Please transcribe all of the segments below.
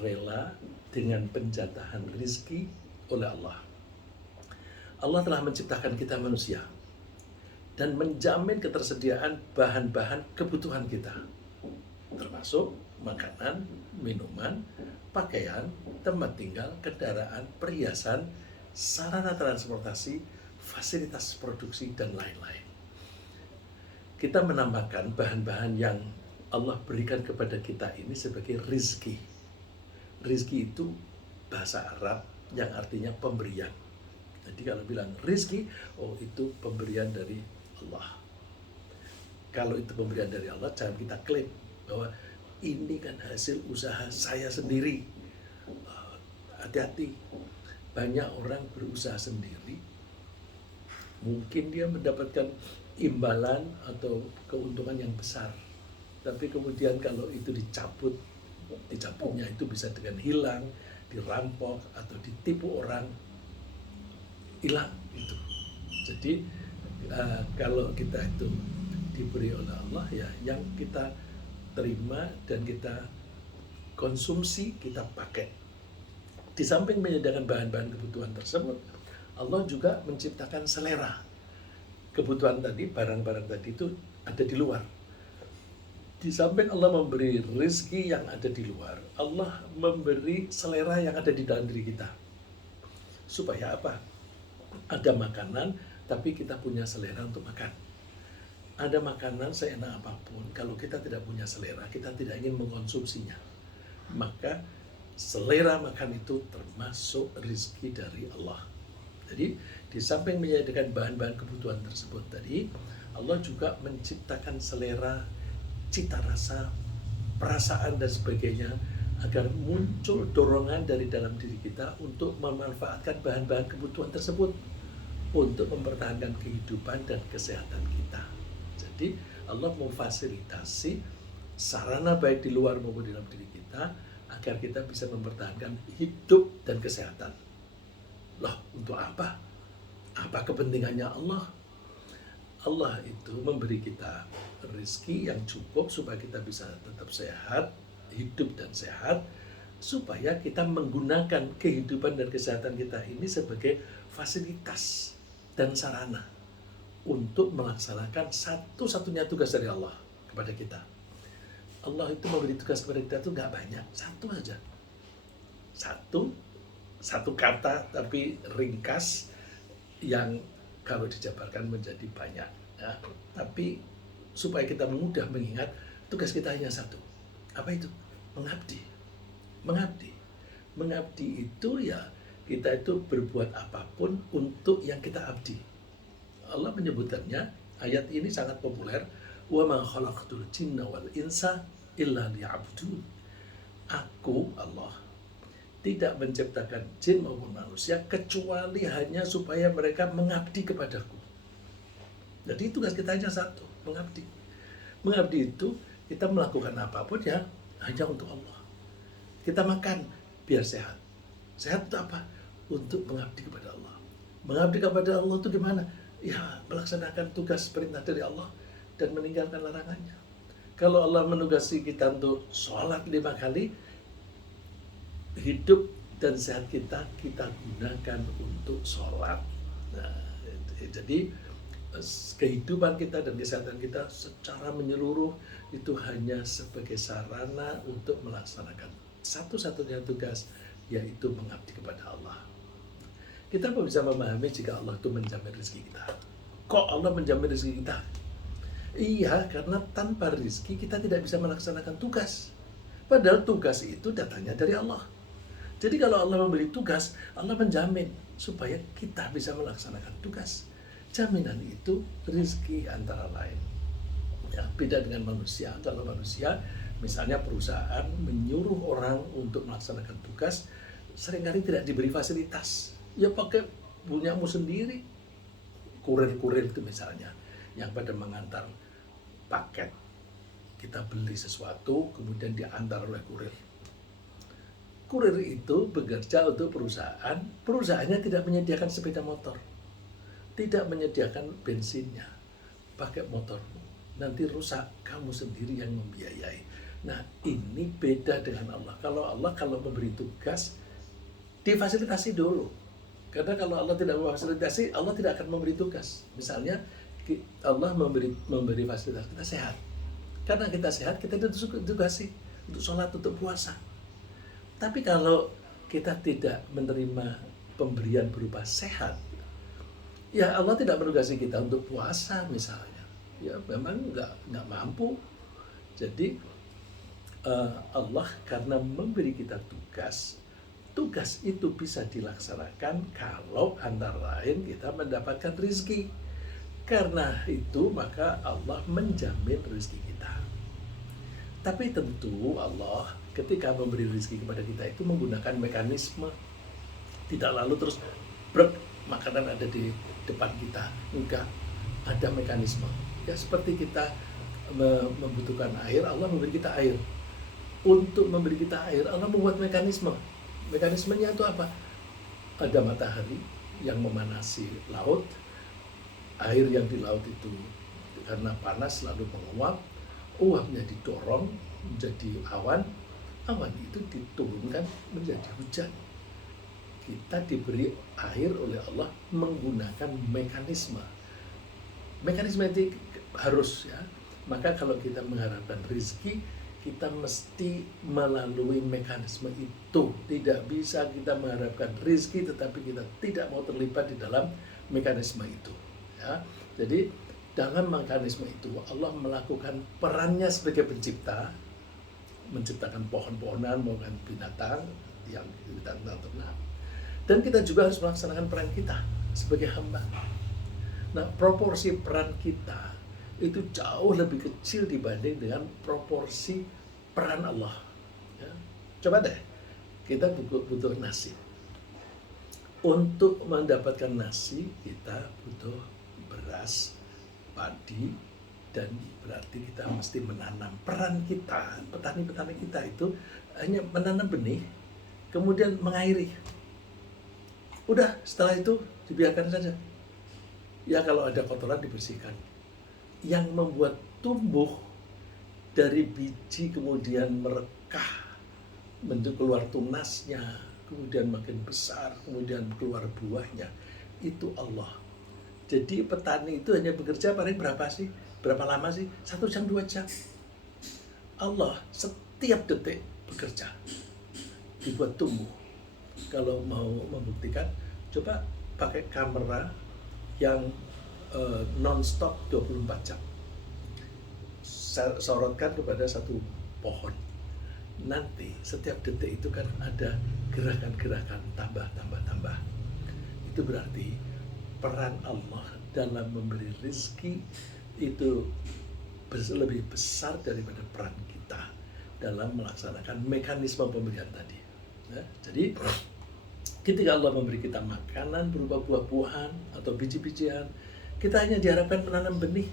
rela dengan penjatahan rizki oleh Allah. Allah telah menciptakan kita manusia dan menjamin ketersediaan bahan-bahan kebutuhan kita, termasuk makanan, minuman, pakaian, tempat tinggal, kendaraan, perhiasan, sarana transportasi, fasilitas produksi, dan lain-lain. Kita menambahkan bahan-bahan yang Allah berikan kepada kita ini sebagai rizki. Rizki itu bahasa Arab yang artinya pemberian. Jadi kalau bilang rizki, oh itu pemberian dari Allah. Kalau itu pemberian dari Allah, jangan kita klaim bahwa ini kan hasil usaha saya sendiri. Hati-hati, banyak orang berusaha sendiri, mungkin dia mendapatkan imbalan atau keuntungan yang besar, tapi kemudian kalau itu dicabutnya itu bisa dengan hilang, dirampok atau ditipu orang, hilang itu. Jadi kalau kita itu diberi oleh Allah, ya yang kita terima dan kita konsumsi, kita pakai. Di samping menyediakan bahan-bahan kebutuhan tersebut, Allah juga menciptakan selera. Kebutuhan tadi, barang-barang tadi itu ada di luar. Di samping Allah memberi rezeki yang ada di luar, Allah memberi selera yang ada di dalam diri kita. Supaya apa? Ada makanan, tapi kita punya selera untuk makan. Ada makanan seenak apapun, kalau kita tidak punya selera, kita tidak ingin mengkonsumsinya. Maka selera makan itu termasuk rezeki dari Allah. Jadi di samping menyediakan bahan-bahan kebutuhan tersebut tadi, Allah juga menciptakan selera, cita rasa, perasaan dan sebagainya, agar muncul dorongan dari dalam diri kita untuk memanfaatkan bahan-bahan kebutuhan tersebut untuk mempertahankan kehidupan dan kesehatan kita. Jadi Allah memfasilitasi sarana baik di luar maupun di dalam diri kita agar kita bisa mempertahankan hidup dan kesehatan. Loh, untuk apa? Apa kepentingannya Allah? Allah itu memberi kita rezeki yang cukup supaya kita bisa tetap sehat, hidup dan sehat, supaya kita menggunakan kehidupan dan kesehatan kita ini sebagai fasilitas dan sarana untuk melaksanakan satu-satunya tugas dari Allah kepada kita. Allah itu memberi tugas kepada kita itu nggak banyak, satu aja. Satu kata tapi ringkas yang kalau dijabarkan menjadi banyak. Ya. Tapi supaya kita mudah mengingat, tugas kita hanya satu. Apa itu? Mengabdi. Mengabdi. Mengabdi itu ya kita itu berbuat apapun untuk yang kita abdi. Allah menyebutkannya, ayat ini sangat populer, wa ma khalaqtul jinna wal insa illa liya'budun. Aku Allah tidak menciptakan jin maupun manusia kecuali hanya supaya mereka mengabdi kepadaku. Jadi tugas kita hanya satu, mengabdi. Mengabdi itu kita melakukan apapun ya hanya untuk Allah. Kita makan biar sehat. Sehat itu apa? Untuk mengabdi kepada Allah. Mengabdi kepada Allah itu gimana? Ya, melaksanakan tugas perintah dari Allah dan meninggalkan larangannya. Kalau Allah menugasi kita untuk sholat 5 kali, hidup dan sehat kita gunakan untuk sholat. Nah, jadi kehidupan kita dan kesehatan kita secara menyeluruh itu hanya sebagai sarana untuk melaksanakan satu-satunya tugas, yaitu mengabdi kepada Allah. Kita bisa memahami jika Allah itu menjamin rezeki kita. Kok Allah menjamin rezeki kita? Iya, karena tanpa rezeki kita tidak bisa melaksanakan tugas. Padahal tugas itu datangnya dari Allah. Jadi kalau Allah memberi tugas, Allah menjamin supaya kita bisa melaksanakan tugas. Jaminan itu rezeki antara lain. Ya, beda dengan manusia. Kalau manusia, misalnya perusahaan menyuruh orang untuk melaksanakan tugas, seringkali tidak diberi fasilitas. Ya pakai punyamu sendiri. Kurir-kurir itu misalnya, yang pada mengantar paket. Kita beli sesuatu, kemudian diantar oleh kurir. Kurir itu bekerja untuk perusahaan, perusahaannya tidak menyediakan sepeda motor, tidak menyediakan bensinnya, pakai motormu. Nanti rusak, kamu sendiri yang membiayai. Nah, ini beda dengan Allah. Kalau memberi tugas, difasilitasi dulu. Karena kalau Allah tidak memfasilitasi, Allah tidak akan memberi tugas. Misalnya, Allah memberi fasilitas kita sehat. Karena kita sehat, kita ditugasi untuk sholat, untuk puasa. Tapi kalau kita tidak menerima pemberian berupa sehat, ya Allah tidak menugasi kita untuk puasa misalnya. Ya memang nggak mampu. Jadi Allah karena memberi kita tugas itu bisa dilaksanakan kalau antara lain kita mendapatkan rezeki. Karena itu maka Allah menjamin rezeki kita. Tapi tentu Allah ketika memberi rezeki kepada kita itu menggunakan mekanisme. Tidak lalu terus makanan ada di depan kita. Enggak, ada mekanisme. Ya seperti kita membutuhkan air, Allah memberi kita air. Untuk memberi kita air, Allah membuat mekanisme. Mekanismenya itu apa? Ada matahari yang memanasi laut. Air yang di laut itu karena panas lalu menguap, uapnya didorong menjadi awan, awan itu diturunkan menjadi hujan. Kita diberi air oleh Allah menggunakan mekanisme. Mekanisme itu harus ya. Maka kalau kita mengharapkan rezeki, kita mesti melalui mekanisme itu. Tidak bisa kita mengharapkan rezeki tetapi kita tidak mau terlibat di dalam mekanisme itu. Ya, jadi dalam mekanisme itu Allah melakukan perannya sebagai pencipta, menciptakan pohon-pohonan, maupun binatang yang binatang ternak. Dan kita juga harus melaksanakan peran kita sebagai hamba. Nah, proporsi peran kita itu jauh lebih kecil dibanding dengan proporsi peran Allah. Ya. Coba deh, kita butuh nasi. Untuk mendapatkan nasi kita butuh beras, padi, dan berarti kita mesti menanam. Peran kita, petani-petani kita itu hanya menanam benih, kemudian mengairi. Udah, setelah itu dibiarkan saja. Ya kalau ada kotoran dibersihkan. Yang membuat tumbuh dari biji kemudian merekah, bentuk keluar tunasnya, kemudian makin besar, kemudian keluar buahnya, itu Allah. Jadi petani itu hanya bekerja paling berapa lama sih? 1 jam, 2 jam. Allah setiap detik bekerja, dibuat tumbuh. Kalau mau membuktikan, coba pakai kamera yang non-stop 24 jam. Sorotkan kepada satu pohon. Nanti setiap detik itu kan ada gerakan-gerakan tambah. Itu berarti peran Allah dalam memberi rezeki itu lebih besar daripada peran kita dalam melaksanakan mekanisme pemberian tadi. Ya, jadi ketika Allah memberi kita makanan berupa buah-buahan atau biji-bijian, kita hanya diharapkan menanam benih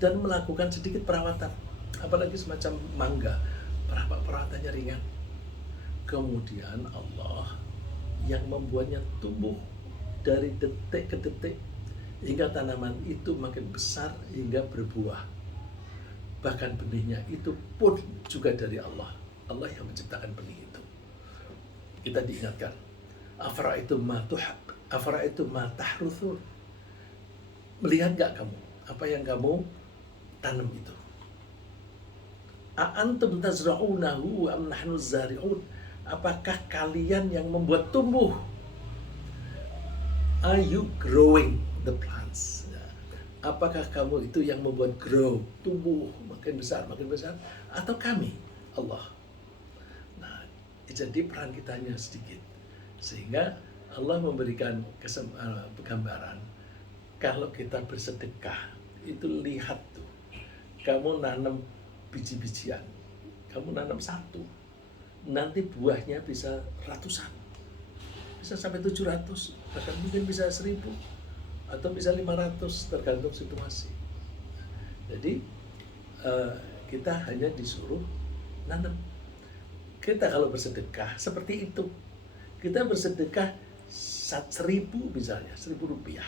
dan melakukan sedikit perawatan, apalagi semacam mangga, perawatannya ringan. Kemudian Allah yang membuatnya tumbuh dari detik ke detik hingga tanaman itu makin besar hingga berbuah. Bahkan benihnya itu pun juga dari Allah. Allah yang menciptakan benih itu. Kita diingatkan, afara'aitum ma tahruthun. Melihat gak kamu apa yang kamu tanam itu? A'antum tazra'unahu am nahnu zari'un? Apakah kalian yang membuat tumbuh? Are you growing the plants? Apakah kamu itu yang membuat grow, tumbuh makin besar, atau kami, Allah? Nah, jadi peran kita hanya sedikit, sehingga Allah memberikan gambaran. Kalau kita bersedekah, itu lihat tuh, kamu nanam biji-bijian, kamu nanam 1, nanti buahnya bisa ratusan, bisa sampai 700, bahkan mungkin bisa 1000 atau bisa 500, tergantung situasi. Jadi kita hanya disuruh nanam. Kita kalau bersedekah seperti itu, kita bersedekah 1000 misalnya, 1000 rupiah.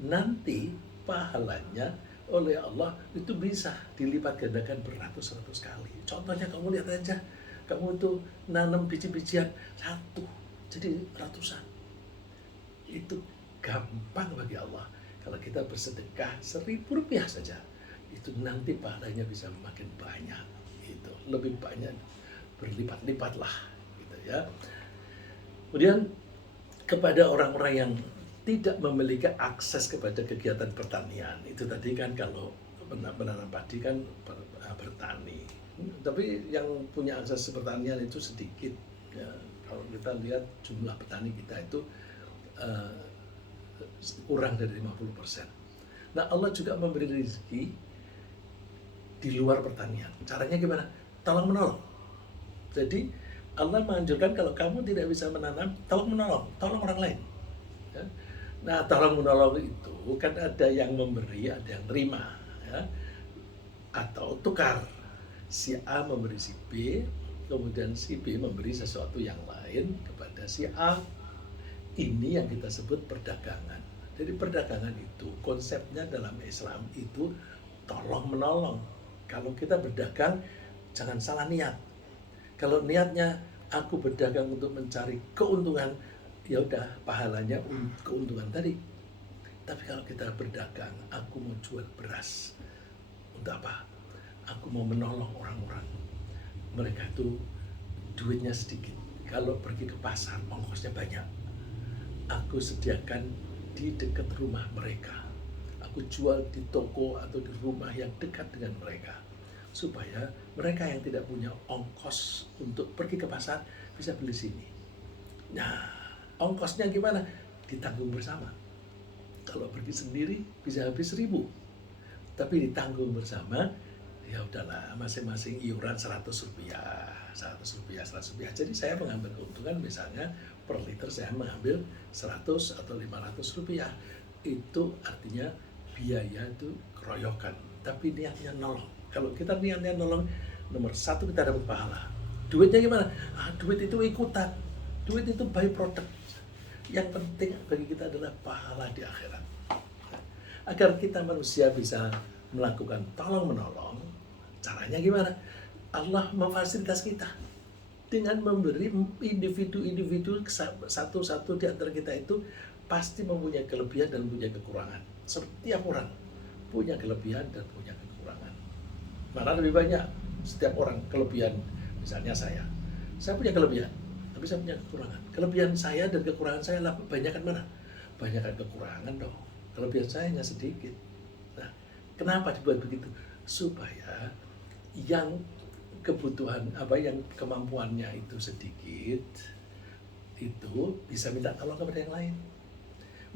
Nanti pahalanya oleh Allah itu bisa dilipat gandakan beratus-ratus kali. Contohnya kamu lihat aja, kamu tuh nanam biji-bijian satu, jadi ratusan. Itu gampang bagi Allah. Kalau kita bersedekah 1.000 rupiah saja, itu nanti pahalanya bisa makin banyak. Itu lebih banyak, berlipat-lipat lah, gitu ya. Kemudian kepada orang-orang yang tidak memiliki akses kepada kegiatan pertanian, itu tadi kan kalau menanam padi kan bertani, tapi yang punya akses pertanian itu sedikit ya. Kalau kita lihat jumlah petani kita itu kurang dari 50%. Nah, Allah juga memberi rezeki di luar pertanian. Caranya gimana? Tolong menolong. Jadi Allah menganjurkan kalau kamu tidak bisa menanam, tolong menolong, tolong orang lain. Ya. Nah, tolong menolong itu kan ada yang memberi, ada yang terima, ya. Atau tukar. Si A memberi si B, kemudian si B memberi sesuatu yang lain kepada si A. Ini yang kita sebut perdagangan. Jadi perdagangan itu konsepnya dalam Islam itu tolong menolong. Kalau kita berdagang jangan salah niat. Kalau niatnya aku berdagang untuk mencari keuntungan, ya udah pahalanya keuntungan tadi. Tapi kalau kita berdagang, aku mau jual beras. Untuk apa? Aku mau menolong orang-orang. Mereka itu duitnya sedikit. Kalau pergi ke pasar, ongkosnya banyak. Aku sediakan di dekat rumah mereka. Aku jual di toko atau di rumah yang dekat dengan mereka. Supaya mereka yang tidak punya ongkos untuk pergi ke pasar bisa beli sini. Nah, ongkosnya gimana? Ditanggung bersama. Kalau pergi sendiri bisa habis 1.000. Tapi ditanggung bersama, ya udahlah, masing-masing iuran 100 rupiah, 100 rupiah, 100 rupiah. Jadi saya mengambil keuntungan misalnya per liter saya mengambil 100 atau 500 rupiah. Itu artinya biaya itu keroyokan, tapi niatnya nolong. Kalau kita niatnya nolong, nomor satu kita dapat pahala. Duitnya gimana? Duit itu ikutan, duit itu by product. Yang penting bagi kita adalah pahala di akhirat. Agar kita manusia bisa melakukan tolong-menolong, caranya gimana? Allah memfasilitas kita dengan memberi individu-individu satu-satu di antara kita itu pasti mempunyai kelebihan dan punya kekurangan. Setiap orang punya kelebihan dan punya kekurangan. Mana lebih banyak? Setiap orang kelebihan. Misalnya saya punya kelebihan, tapi saya punya kekurangan. Kelebihan saya dan kekurangan saya banyakkan mana? Banyakkan kekurangan dong. Kelebihan saya hanya sedikit. Nah, kenapa dibuat begitu? Supaya yang kebutuhan yang kemampuannya itu sedikit itu bisa minta tolong kepada yang lain.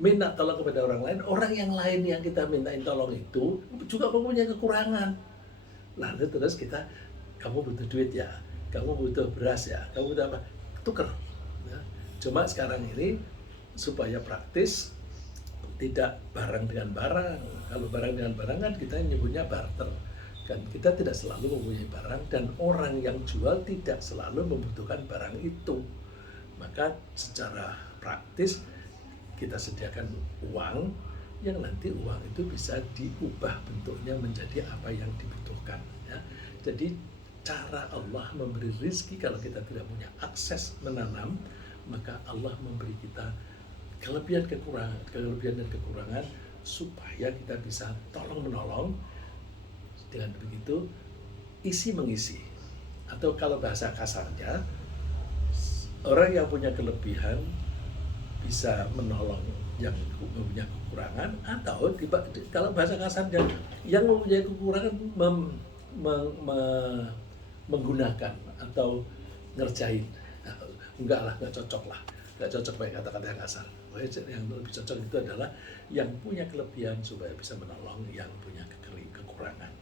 Minta tolong kepada orang yang lain yang kita mintain tolong itu juga mempunyai kekurangan. Lalu terus kamu butuh duit ya, kamu butuh beras ya, kamu butuh apa? Tuker. Ya. Cuma sekarang ini supaya praktis, tidak barang dengan barang. Kalau barang dengan barang kan kita nyebutnya barter. Kan kita tidak selalu mempunyai barang dan orang yang jual tidak selalu membutuhkan barang itu. Maka secara praktis kita sediakan uang yang nanti uang itu bisa diubah bentuknya menjadi apa yang dibutuhkan. Ya. Jadi cara Allah memberi rezeki kalau kita tidak punya akses menanam, maka Allah memberi kita kelebihan dan kekurangan supaya kita bisa tolong menolong. Dengan begitu isi mengisi, atau kalau bahasa kasarnya orang yang punya kelebihan bisa menolong yang mempunyai kekurangan, atau kalau bahasa kasarnya yang mempunyai kekurangan menggunakan atau ngerjain. Enggak cocok pakai kata-kata yang kasar. Yang lebih cocok itu adalah yang punya kelebihan supaya bisa menolong yang punya kekurangan.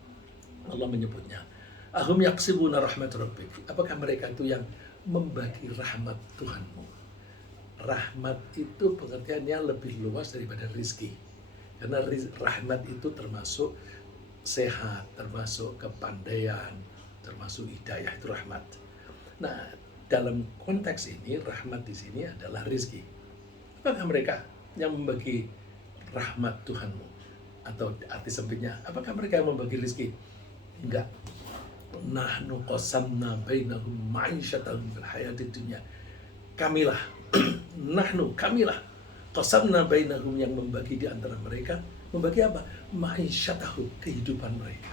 Allah menyebutnya, ahum yaqsibuna rahmat rabbik. Apakah mereka itu yang membagi rahmat Tuhanmu? Rahmat itu pengertiannya lebih luas daripada rizki. Karena rahmat itu termasuk sehat, termasuk kepandaian, termasuk hidayah, itu rahmat. Nah, dalam konteks ini rahmat di sini adalah rizki. Apakah mereka yang membagi rahmat Tuhanmu? Atau arti sempitnya, apakah mereka yang membagi rezeki? Enggak. Nahnu qasamna bainahum ma'isyatahum fil hayatid dunya. Kamilah, kamilah qasamna bainahum, yang membagi di antara mereka. Membagi apa? Ma'isyatahum, kehidupan mereka.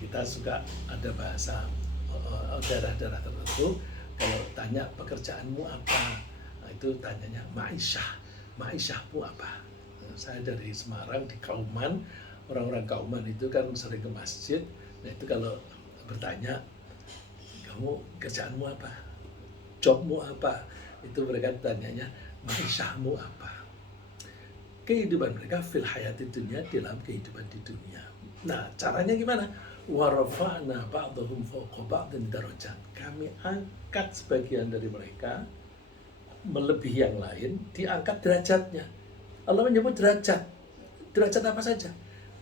Kita suka ada bahasa daerah-daerah tertentu, kalau tanya pekerjaanmu apa, nah, itu tanyanya ma'isyahmu apa. Saya dari Semarang, di Kauman, orang-orang Kauman itu kan sering ke masjid. Nah itu kalau bertanya, kamu kerjaanmu apa, jobmu apa, itu mereka tanyanya ma'isyahmu apa. Kehidupan mereka fil hayati dunia, dalam kehidupan di dunia. Nah caranya gimana? Warafa'na ba'dahum fawqa ba'din darajat. Kami angkat sebagian dari mereka melebihi yang lain, diangkat derajatnya. Allah menyebut derajat. Derajat apa saja?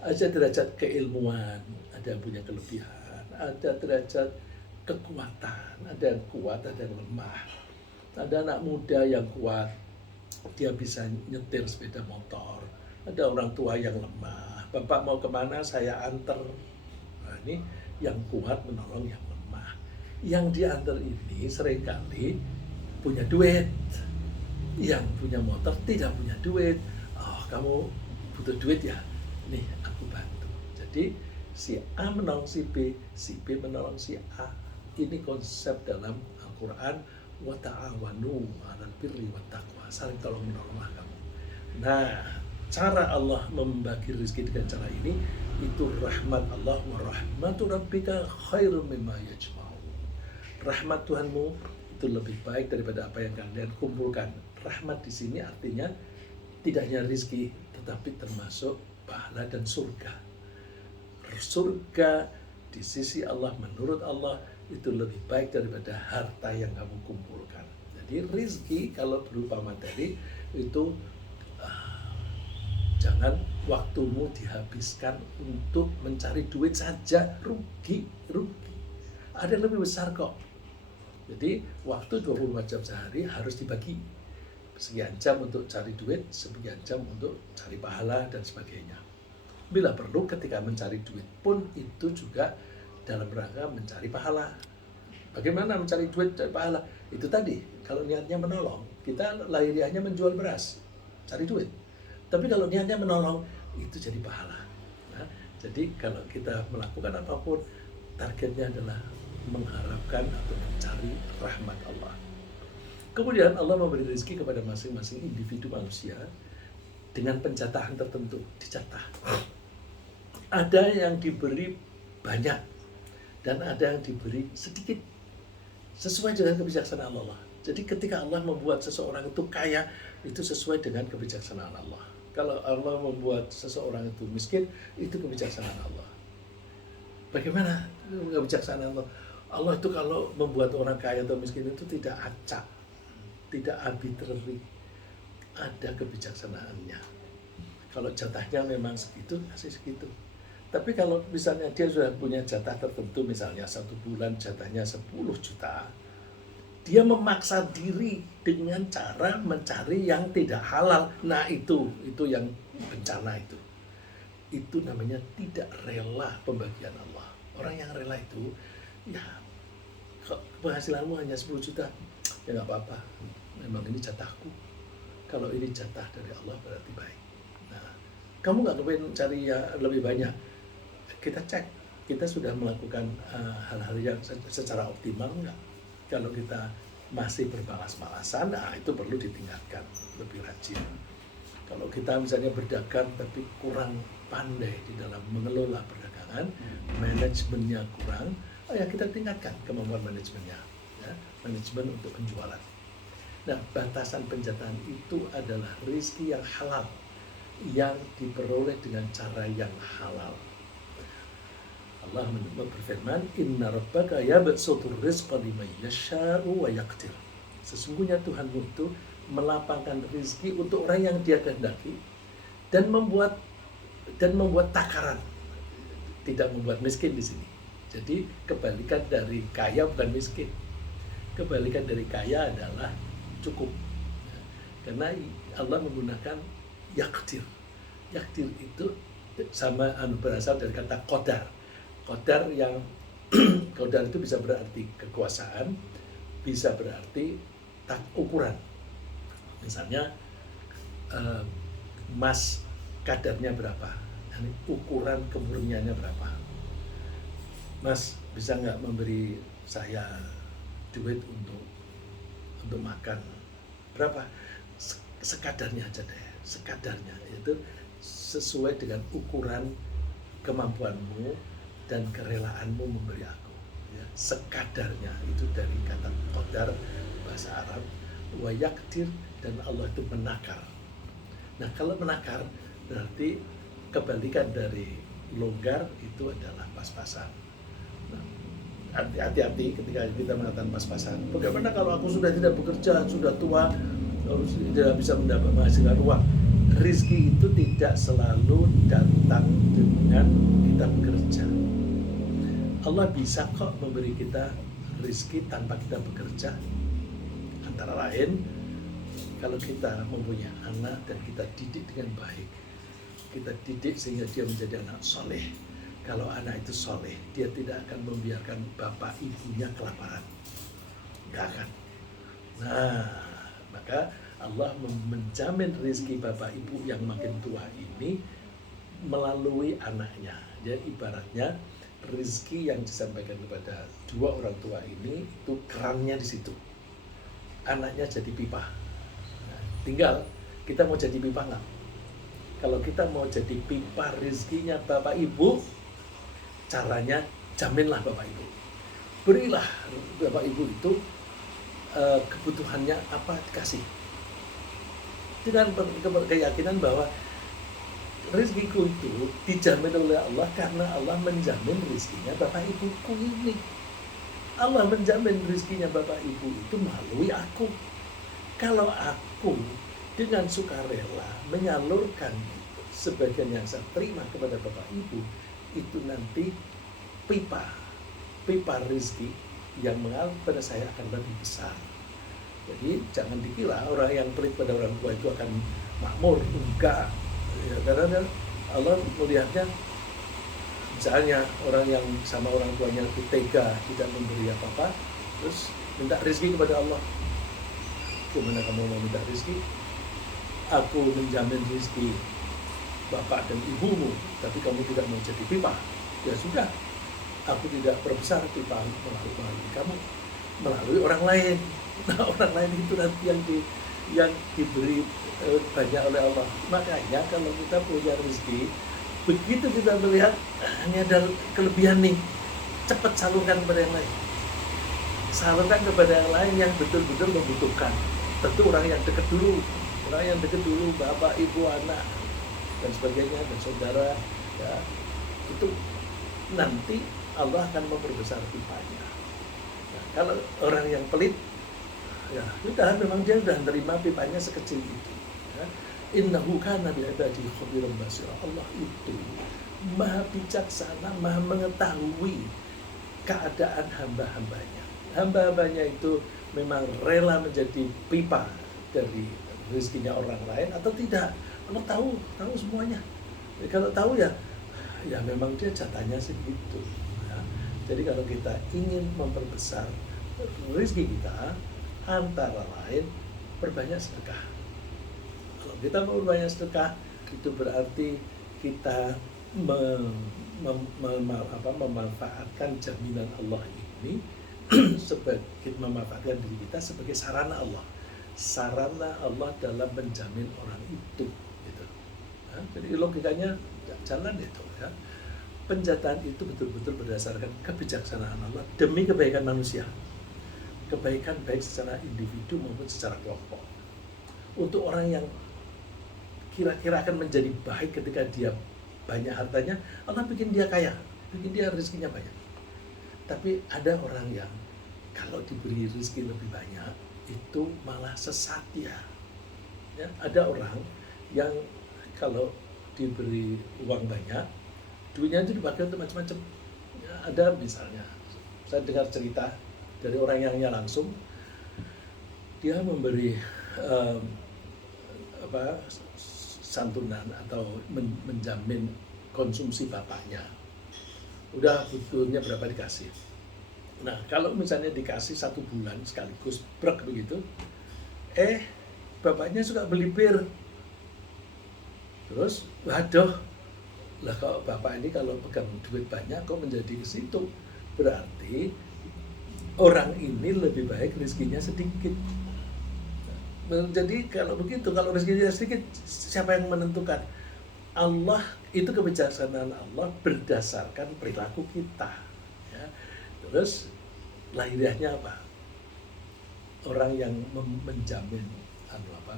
Ada derajat keilmuan, ada yang punya kelebihan, ada derajat kekuatan, ada yang kuat, ada yang lemah. Ada anak muda yang kuat, dia bisa nyetir sepeda motor. Ada orang tua yang lemah, bapak mau kemana saya antar. Nah, ini yang kuat menolong yang lemah. Yang diantar ini seringkali punya duit, yang punya motor tidak punya duit. Oh, kamu butuh duit ya? Nih, aku bantu. Jadi si A menolong si B menolong si A. Ini konsep dalam Al-Quran, wa ta'awanu 'alal birri wat taqwa. Saling tolong menolonglah kamu. Nah, cara Allah membagi rezeki dengan cara ini, itu rahmat Allah, wa rahmatu rabbika khairum mimma yajma'un. Rahmat Tuhanmu itu lebih baik daripada apa yang kalian kumpulkan. Rahmat di sini artinya tidak hanya rezeki, tetapi termasuk pahala dan surga. Surga di sisi Allah, menurut Allah, itu lebih baik daripada harta yang kamu kumpulkan. Jadi rezeki kalau berupa materi itu jangan waktumu dihabiskan untuk mencari duit saja, rugi. Ada yang lebih besar kok. Jadi waktu 24 jam sehari harus dibagi. Sekian jam untuk cari duit, sekian jam untuk cari pahala dan sebagainya. Bila perlu ketika mencari duit pun itu juga dalam rangka mencari pahala. Bagaimana mencari duit, cari pahala? Itu tadi, kalau niatnya menolong, kita lahiriahnya menjual beras, cari duit. Tapi kalau niatnya menolong, itu jadi pahala. Nah, jadi kalau kita melakukan apapun, targetnya adalah mengharapkan atau mencari rahmat Allah. Kemudian Allah memberi rezeki kepada masing-masing individu manusia dengan penjatahan tertentu, dijatah. Ada yang diberi banyak dan ada yang diberi sedikit, sesuai dengan kebijaksanaan Allah. Jadi ketika Allah membuat seseorang itu kaya, itu sesuai dengan kebijaksanaan Allah. Kalau Allah membuat seseorang itu miskin, itu kebijaksanaan Allah. Bagaimana kebijaksanaan Allah? Allah itu kalau membuat orang kaya atau miskin itu tidak acak, tidak arbitrary, ada kebijaksanaannya. Kalau jatahnya memang segitu, kasih segitu. Tapi kalau misalnya dia sudah punya jatah tertentu, misalnya 1 bulan jatahnya 10 juta, dia memaksa diri dengan cara mencari yang tidak halal. Nah itu yang bencana itu. Itu namanya tidak rela pembagian Allah. Orang yang rela itu, ya penghasilanmu hanya 10 juta, ya nggak apa-apa. Memang ini jatahku. Kalau ini jatah dari Allah berarti baik. Nah, kamu nggak kepengen cari yang lebih banyak. Kita cek, kita sudah melakukan hal-hal yang secara optimal enggak. Kalau kita masih bermalas-malasan, nah itu perlu ditingkatkan, lebih rajin. Kalau kita misalnya berdagang tapi kurang pandai di dalam mengelola perdagangan, manajemennya kurang, ya kita tingkatkan kemampuan manajemennya, ya, manajemen untuk penjualan. Nah, batasan penjatahan itu adalah rezeki yang halal, yang diperoleh dengan cara yang halal. Allah berfirman, Inna rabbaka yabsutur rizqa liman yasha'u wa yaqdir. Sesungguhnya Tuhanmu itu melapangkan rezeki untuk orang yang Dia kehendaki dan membuat takaran, tidak membuat miskin di sini. Jadi kebalikan dari kaya bukan miskin. Kebalikan dari kaya adalah cukup. Karena Allah menggunakan yaqdir. Yaqdir itu sama berasal dari kata qadar. Qadar yang qadar itu bisa berarti kekuasaan, bisa berarti ukuran. Misalnya emas kadarnya berapa, yani ukuran kemurniannya berapa. Mas bisa nggak memberi saya duit untuk makan berapa? Sekadarnya aja deh, sekadarnya, yaitu sesuai dengan ukuran kemampuanmu dan kerelaanmu memberi aku, ya, sekadarnya. Itu dari kata qadar bahasa Arab. Wa yakdir, dan Allah itu menakar. Nah, kalau menakar berarti kebalikan dari longgar itu adalah pas-pasan. Nah, hati-hati ketika kita mengatakan pas-pasan. Bagaimana kalau aku sudah tidak bekerja, sudah tua, tidak bisa mendapat menghasilkan uang? Rizki itu tidak selalu datang dengan kita bekerja. Allah bisa kok memberi kita rizki tanpa kita bekerja. Antara lain, kalau kita mempunyai anak dan kita didik dengan baik, kita didik sehingga dia menjadi anak soleh. Kalau anak itu soleh, dia tidak akan membiarkan bapak ibunya kelaparan, nggak akan. Nah, maka Allah menjamin rezeki bapak ibu yang makin tua ini melalui anaknya. Jadi ibaratnya rezeki yang disampaikan kepada dua orang tua ini itu kerannya di situ, anaknya jadi pipa. Nah, tinggal kita mau jadi pipa nggak? Kalau kita mau jadi pipa rezekinya bapak ibu, caranya jaminlah bapak ibu, berilah bapak ibu itu kebutuhannya apa dikasih, dengan keyakinan bahwa rezekiku itu dijamin oleh Allah karena Allah menjamin rezekinya bapak ibuku ini. Allah menjamin rezekinya bapak ibu itu melalui aku. Kalau aku dengan sukarela menyalurkan sebagian yang saya terima kepada bapak ibu, itu nanti pipa rezeki yang mengalir pada saya akan lebih besar. Jadi jangan dikira orang yang pelit pada orang tua itu akan makmur, enggak. Ya, karena Allah melihatnya, misalnya orang yang sama orang tuanya itu tega, tidak memberi apa-apa, terus minta rezeki kepada Allah. Gimana kamu mau minta rezeki? Aku menjamin rezeki bapak dan ibumu, tapi kamu tidak mau jadi pipa. Ya sudah, aku tidak perbesar pipa melalui kamu, melalui orang lain. Nah, orang lain itu nanti yang diberi banyak oleh Allah. Makanya kalau kita punya rezeki, begitu kita melihat ini ada kelebihan nih, cepat salurkan kepada yang lain. Salurkan kepada yang lain yang betul-betul membutuhkan. Tentu orang yang dekat dulu, bapak, ibu, anak, dan sebagainya, dan saudara, ya, itu nanti Allah akan memperbesar pipanya. Nah, kalau orang yang pelit, ya sudah, memang dia sudah menerima pipanya sekecil itu. Ya. Innahu kana bi ibadihi khabiran basira. Allah itu maha bijaksana, maha mengetahui keadaan hamba-hambanya. Hamba-hambanya itu memang rela menjadi pipa dari rezekinya orang lain atau tidak. Allah tahu semuanya. Jadi kalau tahu ya memang dia jatahnya segitu. Ya. Jadi kalau kita ingin memperbesar rezeki kita, antara lain perbanyak sedekah. Kalau kita memperbanyak sedekah, itu berarti kita memanfaatkan jaminan Allah ini sebagai memanfaatkan diri kita sebagai sarana Allah dalam menjamin orang itu, gitu. Ya, jadi logikanya jalan itu, ya. Penjataan itu betul-betul berdasarkan kebijaksanaan Allah demi kebaikan manusia, kebaikan baik secara individu maupun secara kelompok. Untuk orang yang kira-kira akan menjadi baik ketika dia banyak hartanya, Allah bikin dia kaya, bikin dia rezekinya banyak. Tapi ada orang yang kalau diberi rezeki lebih banyak, itu malah sesat ya. Ada orang yang kalau diberi uang banyak, duitnya itu dipakai untuk macam-macam. Ya, ada misalnya, saya dengar cerita dari orang yang langsung, dia memberi santunan atau menjamin konsumsi bapaknya. Udah butuhnya berapa dikasih. Nah, kalau misalnya dikasih 1 bulan sekaligus brek begitu, bapaknya suka beli bir. Terus, waduh, lah kalau bapak ini kalau pegang duit banyak kok menjadi ke situ. Berarti orang ini lebih baik rezekinya sedikit. Jadi kalau begitu, kalau rezekinya sedikit, siapa yang menentukan? Allah, itu kebijaksanaan Allah berdasarkan perilaku kita. Ya. Terus lahiriahnya apa? Orang yang menjamin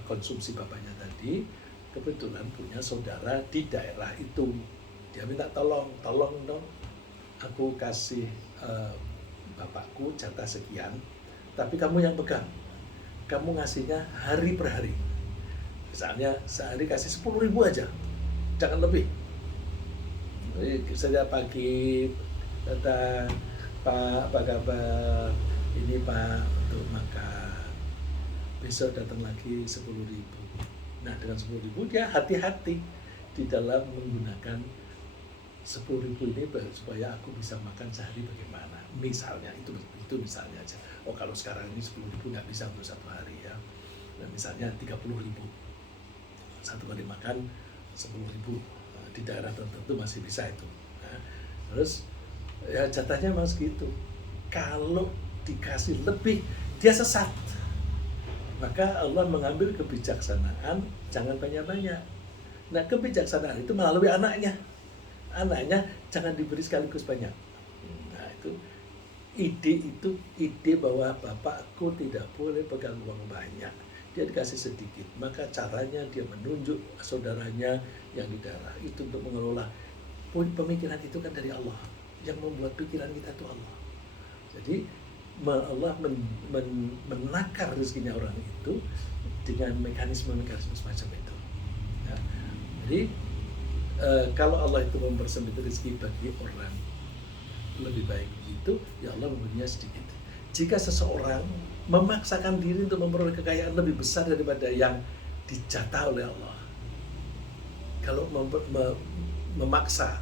konsumsi bapaknya tadi kebetulan punya saudara di daerah itu. Dia minta tolong dong, aku kasih bapakku jatah sekian, tapi kamu yang pegang. Kamu ngasihnya hari per hari. Misalnya sehari kasih 10.000 aja, jangan lebih. Jadi setiap pagi datang, Pak, apa kabar? Ini Pak untuk makan. Besok datang lagi 10.000. Nah, dengan 10.000 dia hati-hati di dalam menggunakan 10.000 ini supaya aku bisa makan sehari bagaimana. Misalnya itu misalnya aja. Oh, kalau sekarang ini 10.000 nggak bisa untuk 1 hari ya. Nah, misalnya 30.000 satu kali makan 10.000. Nah, di daerah tertentu masih bisa itu. Nah, terus ya jatahnya memang segitu. Kalau dikasih lebih dia sesat. Maka Allah mengambil kebijaksanaan jangan banyak-banyak. Nah, kebijaksanaan itu melalui anaknya. Anaknya jangan diberi sekaligus banyak. Nah, itu ide bahwa bapakku tidak boleh pegang uang banyak. Dia dikasih sedikit. Maka caranya dia menunjuk saudaranya yang di daerah itu untuk mengelola. Pemikiran itu kan dari Allah. Yang membuat pikiran kita itu Allah. Jadi Allah menakar rezekinya orang itu dengan mekanisme semacam itu. Ya. Jadi kalau Allah itu mempersempit rezeki bagi orang lebih baik itu, ya Allah memberinya sedikit. Jika seseorang memaksakan diri untuk memperoleh kekayaan lebih besar daripada yang dijatah oleh Allah, kalau memaksa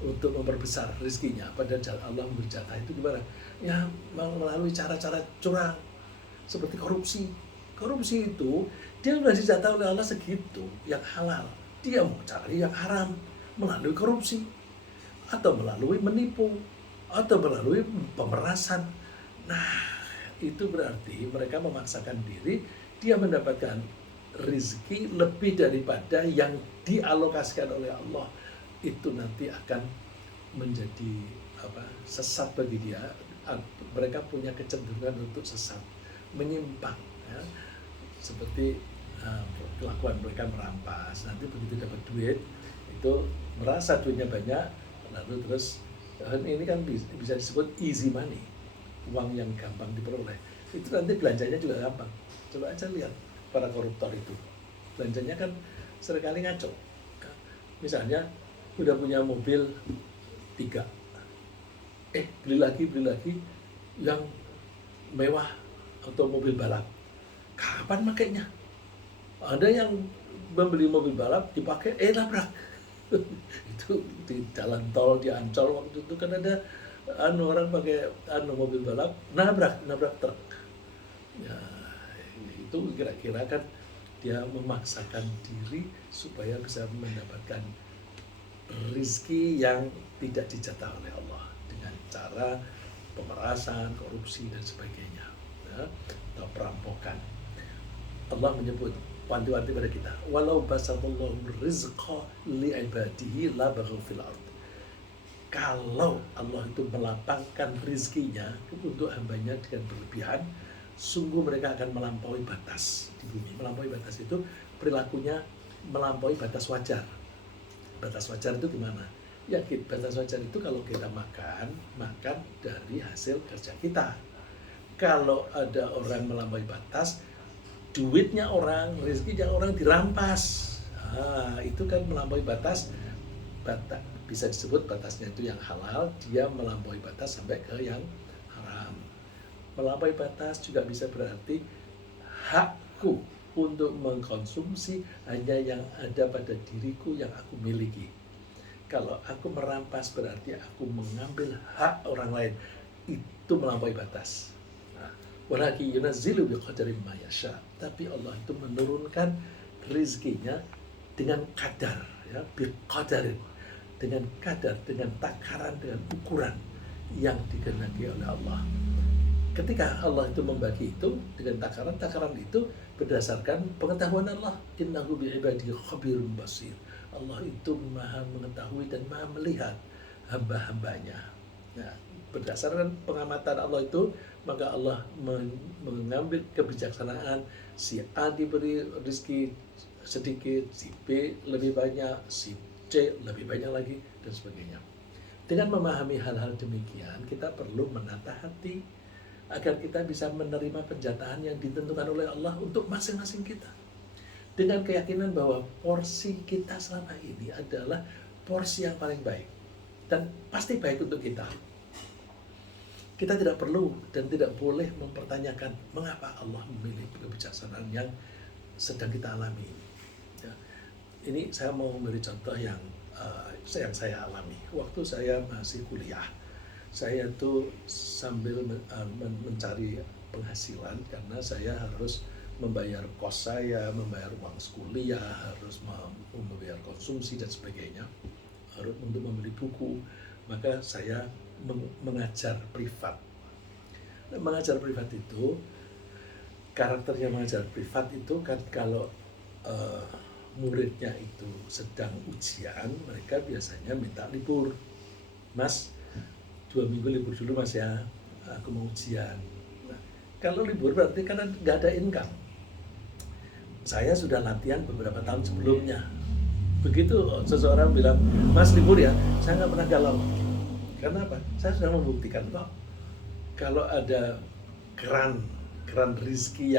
untuk memperbesar rezekinya pada Allah memberi jatah itu gimana? Ya melalui cara-cara curang seperti korupsi. Korupsi itu dia sudah dijatah oleh Allah segitu yang halal, dia mau cari yang haram melalui korupsi atau melalui menipu atau melalui pemerasan. Nah, itu berarti mereka memaksakan diri, dia mendapatkan rezeki lebih daripada yang dialokasikan oleh Allah. Itu nanti akan menjadi sesat bagi dia. Mereka punya kecenderungan untuk sesat, menyimpang ya. Seperti kelakuan mereka merampas, nanti begitu dapat duit itu merasa duitnya banyak, lalu terus ini kan bisa disebut easy money, uang yang gampang diperoleh. Itu nanti belanjanya juga gampang. Coba aja lihat para koruptor itu, belanjanya kan seringkali ngaco. Misalnya udah punya mobil 3, beli lagi yang mewah atau mobil balap. Kapan makainya? Ada yang membeli mobil balap dipakai labrak. Itu di jalan tol di Ancol waktu itu kan ada orang pakai mobil balap nabrak truk. Ya, itu kira-kira kan dia memaksakan diri supaya bisa mendapatkan rizki yang tidak dijatah oleh Allah dengan cara pemerasan, korupsi dan sebagainya, ya, atau perampokan. Allah menyebut wanti-wanti pada kita, walau basatallahu rizqa li'ibadihi la baghaw fil ard. Kalau Allah itu melapangkan rizkinya untuk hambanya dengan berlebihan, sungguh mereka akan melampaui batas di bumi. Melampaui batas itu perilakunya melampaui batas wajar. Batas wajar itu gimana? Ya, batas wajar itu kalau kita makan dari hasil kerja kita. Kalau ada orang melampaui batas, duitnya orang, rezekinya orang dirampas. Itu kan melampaui batas. Bisa disebut batasnya itu yang halal, dia melampaui batas sampai ke yang haram. Melampaui batas juga bisa berarti hakku untuk mengkonsumsi hanya yang ada pada diriku yang aku miliki. Kalau aku merampas berarti aku mengambil hak orang lain. Itu melampaui batas. Walakin yunazzilu biqadari ma yasha. Tapi Allah itu menurunkan rizkinya dengan kadar, ya, biqadarin, dengan kadar, dengan takaran, dengan ukuran yang dikehendaki oleh Allah. Ketika Allah itu membagi itu dengan takaran itu berdasarkan pengetahuan Allah. Innahu bi'ibadihi khabirun basir. Allah itu maha mengetahui dan maha melihat hamba-hambanya. Nah, berdasarkan pengamatan Allah itu, maka Allah mengambil kebijaksanaan. Si A diberi rezeki sedikit, si B lebih banyak, si C lebih banyak lagi, dan sebagainya. Dengan memahami hal-hal demikian, kita perlu menata hati agar kita bisa menerima penjataan yang ditentukan oleh Allah untuk masing-masing kita. Dengan keyakinan bahwa porsi kita selama ini adalah porsi yang paling baik. Dan pasti baik untuk kita. Kita tidak perlu dan tidak boleh mempertanyakan mengapa Allah memilih kebijaksanaan yang sedang kita alami. Ya. Ini saya mau memberi contoh yang saya alami. Waktu saya masih kuliah, saya tuh sambil mencari penghasilan karena saya harus membayar kos saya, membayar uang kuliah, harus membayar konsumsi dan sebagainya, harus untuk membeli buku. Maka saya mengajar privat. Mengajar privat itu, karakternya mengajar privat itu kan kalau muridnya itu sedang ujian, mereka biasanya minta libur. Mas, 2 minggu libur dulu mas ya, aku mau ujian. Nah, kalau libur berarti kan nggak ada income. Saya sudah latihan beberapa tahun sebelumnya. Begitu seseorang bilang, mas libur ya, saya nggak pernah galau. Karena apa? Saya sudah membuktikan kok, kalau ada keran rezeki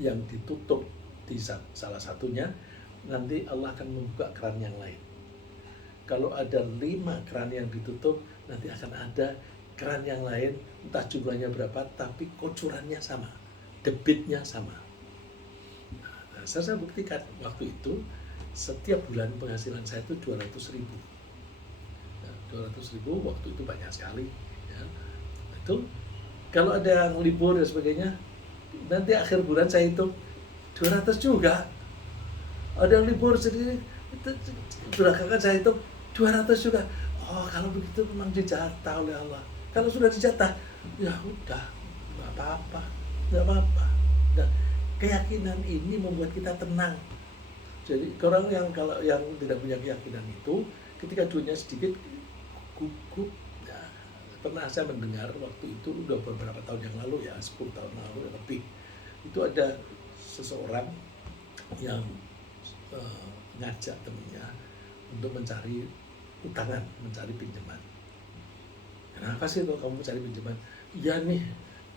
yang ditutup di salah satunya, nanti Allah akan membuka keran yang lain. Kalau ada 5 keran yang ditutup, nanti akan ada keran yang lain, entah jumlahnya berapa, tapi kocurannya sama, debitnya sama. Nah, saya buktikan waktu itu, setiap bulan penghasilan saya itu 200.000. Nah, 200.000 waktu itu banyak sekali. Ya. Itu kalau ada yang libur dan sebagainya, nanti akhir bulan saya hitung 200 juga. Ada yang libur sedikit, belakangan saya hitung 200 juga. Oh, kalau begitu memang dijatah oleh Allah. Kalau sudah dijatah, ya udah, nggak apa-apa. Nah, keyakinan ini membuat kita tenang. Jadi orang kalau yang tidak punya keyakinan itu, ketika duitnya sedikit, gugup. Ya, pernah saya mendengar waktu itu udah beberapa tahun yang lalu ya, 10 tahun lalu lebih. Itu ada seseorang yang ngajak temannya untuk mencari utangan, mencari pinjaman. Kenapa sih kalau kamu mencari pinjaman? Iya nih,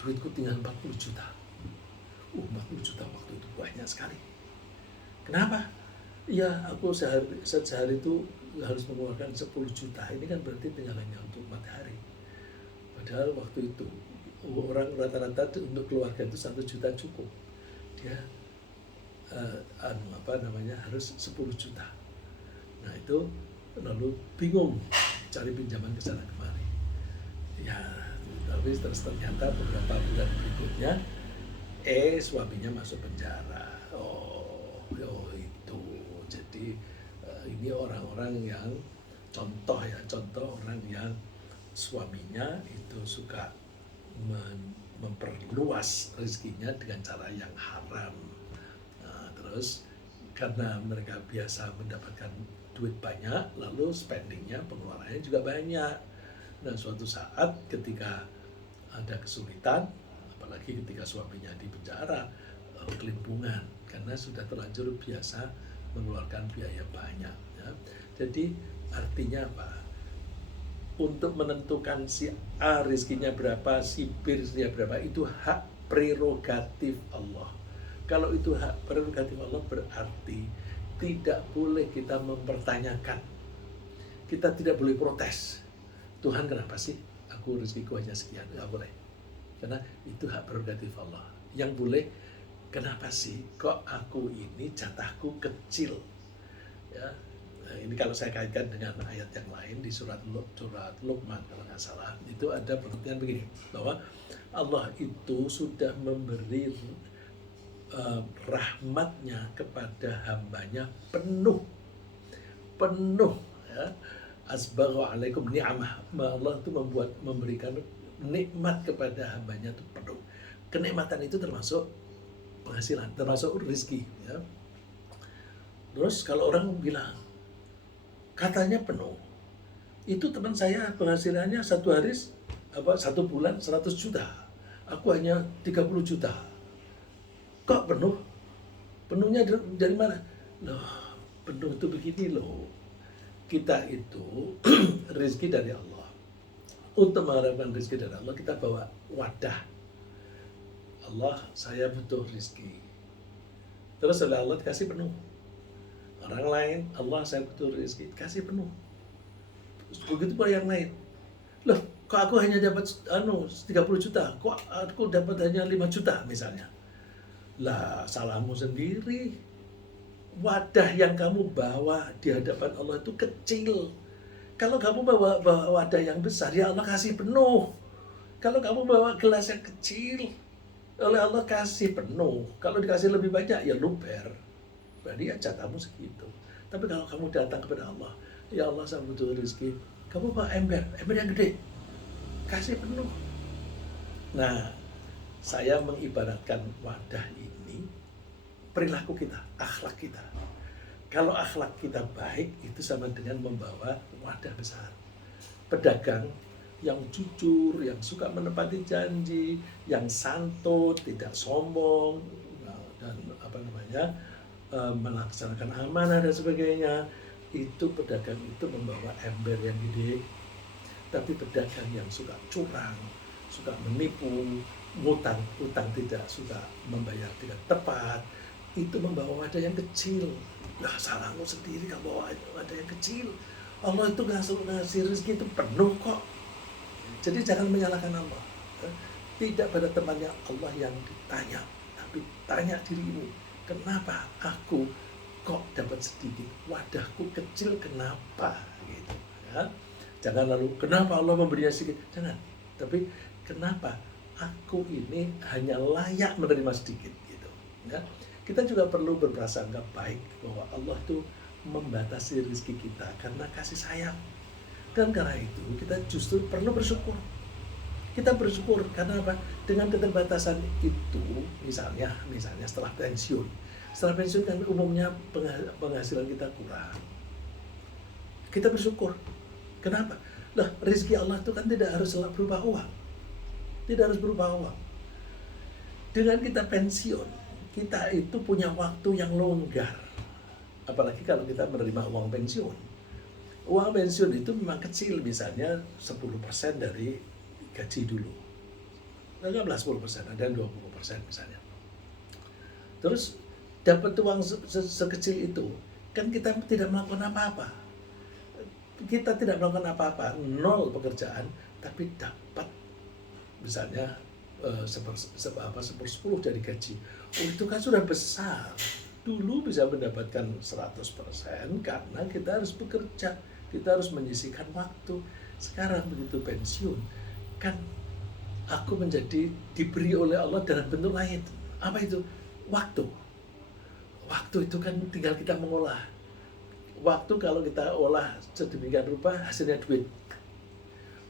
duitku tinggal 40 juta. 40 juta waktu itu banyak sekali. Kenapa? Iya, aku sehari itu harus mengeluarkan 10 juta. Ini kan berarti tinggal hanya untuk 4 hari. Padahal waktu itu orang rata-rata untuk keluarga itu 1 juta cukup. Dia harus 10 juta. Nah itu lalu bingung cari pinjaman ke sana kemari. Ya, tapi ternyata beberapa bulan berikutnya suaminya masuk penjara. Oh itu. Jadi ini orang-orang yang contoh orang yang suaminya itu suka memperluas rezekinya dengan cara yang haram. Nah, terus karena mereka biasa mendapatkan duit banyak, lalu spendingnya, pengeluarannya juga banyak. Dan suatu saat ketika ada kesulitan, apalagi ketika suaminya di penjara, kelimpungan karena sudah terlanjur biasa mengeluarkan biaya banyak. Ya. Jadi artinya apa? Untuk menentukan si A rezekinya berapa, si B rezekinya berapa, itu hak prerogatif Allah. Kalau itu hak prerogatif Allah berarti tidak boleh kita mempertanyakan. Kita tidak boleh protes. Tuhan kenapa sih aku rezekiku hanya sekian? Nggak boleh. Karena itu hak prerogatif Allah. Yang boleh, kenapa sih kok aku ini jatahku kecil? Ya, Ini kalau saya kaitkan dengan ayat yang lain di surat Luqman kalau nggak salah, itu ada pengertian begini, bahwa Allah itu sudah memberi rahmatnya kepada hambanya penuh ya. Asbagha alaikum ni'amah. Allah itu memberikan nikmat kepada hambanya itu penuh. Kenikmatan itu termasuk penghasilan, termasuk rezeki ya. Terus kalau orang bilang katanya penuh, itu teman saya penghasilannya satu bulan 100 juta, aku hanya 30 juta. Kok penuh? Penuhnya dari mana? Loh, penuh itu begini loh. Kita itu rezeki dari Allah. Untuk mengharapkan rezeki dari Allah, kita bawa wadah. Allah, saya butuh rezeki. Terus oleh Allah dikasih penuh. Orang lain, Allah, saya butuh rezeki, kasih penuh. Begitu pula yang lain. Loh, kok aku hanya dapat 30 juta? Kok aku dapat hanya 5 juta misalnya? Lah, salahmu sendiri. Wadah yang kamu bawa di hadapan Allah itu kecil. Kalau kamu bawa wadah yang besar, ya Allah kasih penuh. Kalau kamu bawa gelas yang kecil, oleh Allah kasih penuh. Kalau dikasih lebih banyak, ya luber. Berarti ya jatahmu segitu. Tapi kalau kamu datang kepada Allah, ya Allah saya butuh rezeki, kamu bawa ember yang gede, kasih penuh. Nah, saya mengibaratkan wadah ini perilaku kita, akhlak kita. Kalau akhlak kita baik, itu sama dengan membawa wadah besar. Pedagang yang jujur, yang suka menepati janji, yang santun, tidak sombong, dan melaksanakan amanah dan sebagainya, itu pedagang itu membawa ember yang gede. Tapi pedagang yang suka curang, suka menipu, utang tidak suka membayar tidak tepat, itu membawa wadah yang kecil. Lah, salahmu sendiri kalau bawa wadah yang kecil. Allah itu ngasih rezeki itu penuh kok. Jadi jangan menyalahkan Allah. Tidak pada temannya Allah yang ditanya, tapi tanya dirimu, kenapa aku kok dapat sedikit? Wadahku kecil, kenapa? Gitu, ya. Jangan lalu kenapa Allah memberinya sedikit, jangan. Tapi kenapa aku ini hanya layak menerima sedikit? Gitu, ya. Kita juga perlu berprasangka baik bahwa Allah itu membatasi rezeki kita karena kasih sayang. Dan karena itu kita justru perlu bersyukur. Kita bersyukur karena apa? Dengan keterbatasan itu, misalnya setelah pensiun. Setelah pensiun kan umumnya penghasilan kita kurang. Kita bersyukur. Kenapa? Lah, rezeki Allah itu kan tidak harus berupa uang. Tidak harus berupa uang. Dengan kita pensiun, kita itu punya waktu yang longgar. Apalagi kalau kita menerima uang pensiun. Uang pensiun itu memang kecil, misalnya 10% dari gaji dulu. Anggaplah 10%, ada 20% misalnya. Terus dapat uang sekecil itu, kan kita tidak melakukan apa-apa. Kita tidak melakukan apa-apa, nol pekerjaan, tapi dapat misalnya 1/10 dari gaji. Oh, itu kan sudah besar. Dulu bisa mendapatkan 100% karena kita harus bekerja, kita harus menyisihkan waktu. Sekarang begitu pensiun, kan aku diberi oleh Allah dalam bentuk lain. Apa itu? Waktu. Waktu itu kan tinggal kita mengolah. Waktu kalau kita olah sedemikian rupa, hasilnya duit.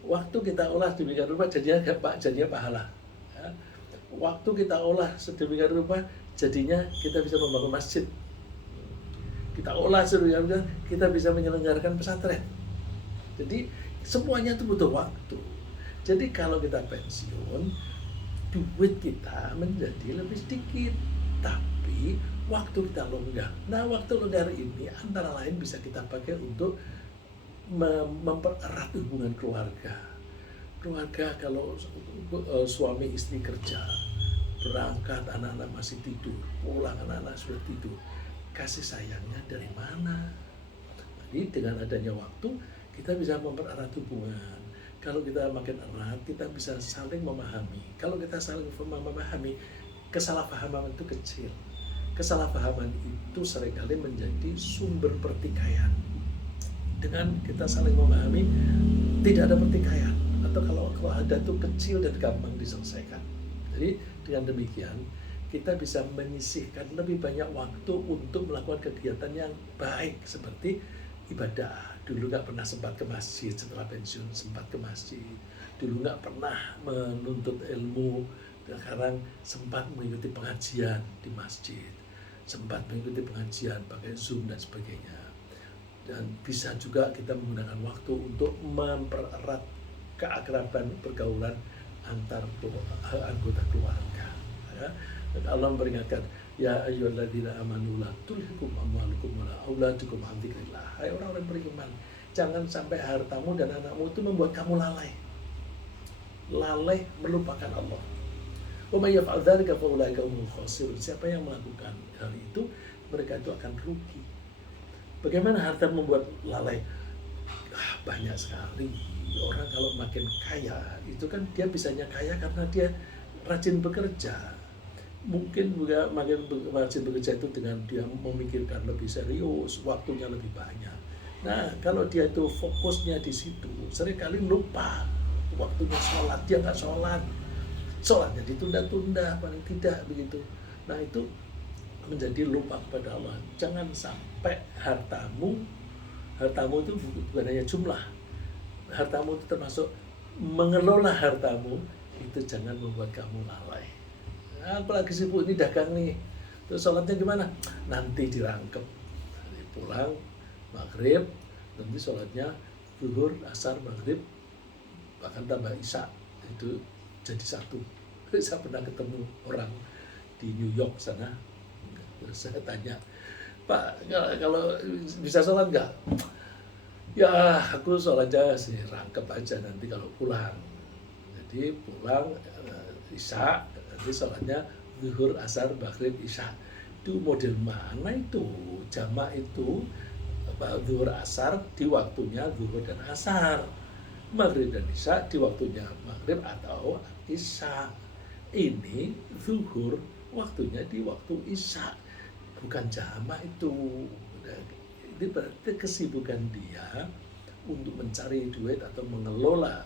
Waktu kita olah sedemikian rupa, jadinya pahala. Ya. Waktu kita olah sedemikian rupa, jadinya kita bisa membangun masjid. Kita olah sedemikian rupa, kita bisa menyelenggarakan pesantren. Jadi semuanya itu butuh waktu. Jadi kalau kita pensiun, duit kita menjadi lebih sedikit, tapi waktu kita longgar. Nah, waktu longgar ini antara lain bisa kita pakai untuk mempererat hubungan keluarga. Keluarga kalau suami istri kerja, berangkat anak-anak masih tidur, pulang anak-anak sudah tidur, kasih sayangnya dari mana? Jadi dengan adanya waktu kita bisa mempererat hubungan. Kalau kita makin erat, kita bisa saling memahami. Kalau kita saling memahami, kesalahpahaman itu kecil. Kesalahpahaman itu seringkali menjadi sumber pertikaian. dengan kita saling memahami, tidak ada pertikaian, atau kalau ada itu kecil dan gampang diselesaikan. Jadi dengan demikian kita bisa menyisihkan lebih banyak waktu untuk melakukan kegiatan yang baik seperti ibadah. Dulu nggak pernah sempat ke masjid, setelah pensiun sempat ke masjid. Dulu nggak pernah menuntut ilmu, sekarang sempat mengikuti pengajian di masjid, sempat mengikuti pengajian pakai Zoom dan sebagainya. Dan bisa juga kita menggunakan waktu untuk mempererat keakraban pergaulan antar anggota keluarga. Ya. Dan Allah memperingatkan, ya ayyuhalladzina amanu la tulhikum amwalukum wala auladukum an dzikrillah. Hai orang-orang beriman, jangan sampai hartamu dan anakmu itu membuat kamu lalai. Lalai melupakan Allah. Wa may yaf'al dzalika fa ulaika humul khasirun. Siapa yang melakukan hal itu, mereka itu akan rugi. Bagaimana harta membuat lalai? Banyak sekali orang kalau makin kaya, itu kan dia bisanya kaya karena dia rajin bekerja. Mungkin juga makin rajin bekerja itu dengan dia memikirkan lebih serius, waktunya lebih banyak. Nah, kalau dia itu fokusnya di situ, seringkali lupa waktunya sholat, dia nggak sholat. Sholatnya ditunda-tunda, paling tidak begitu. Nah, itu menjadi lupa kepada Allah. Jangan sampai hartamu itu bukan hanya jumlah. Hartamu itu termasuk mengelola hartamu, itu jangan membuat kamu lalai. Nah, aku lagi sibuk ini dagang nih. Terus sholatnya gimana? Nanti dirangkep. Pulang maghrib, nanti sholatnya zuhur, asar, maghrib, bahkan tambah isya, itu jadi satu. Saya pernah ketemu orang di New York sana. Terus saya tanya, Pak, kalau bisa sholat nggak? Ya, aku sholatnya sih rangkep aja nanti kalau pulang. Jadi pulang isya, nanti sholatnya zuhur, asar, maghrib, isya. Itu model mana itu? Jamak itu zuhur, asar di waktunya zuhur dan asar. Maghrib dan isya di waktunya maghrib atau isya. Ini zuhur waktunya di waktu isya, bukan jamak itu. Ini berarti kesibukan dia untuk mencari duit atau mengelola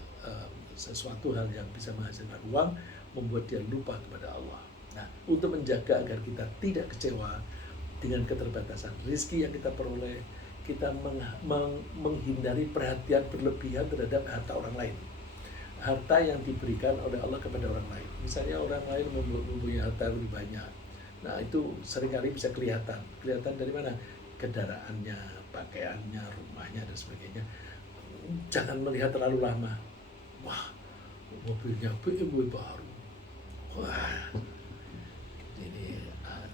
sesuatu hal yang bisa menghasilkan uang, membuat dia lupa kepada Allah. Nah, untuk menjaga agar kita tidak kecewa dengan keterbatasan rezeki yang kita peroleh, kita menghindari perhatian berlebihan terhadap harta orang lain. Harta yang diberikan oleh Allah kepada orang lain. Misalnya orang lain mempunyai harta lebih banyak. Nah, itu seringkali bisa kelihatan. Kelihatan dari mana? Kendaraannya, pakaiannya, rumahnya, dan sebagainya. Jangan melihat terlalu lama. Wah, mobilnya BMW baru. Wah, ini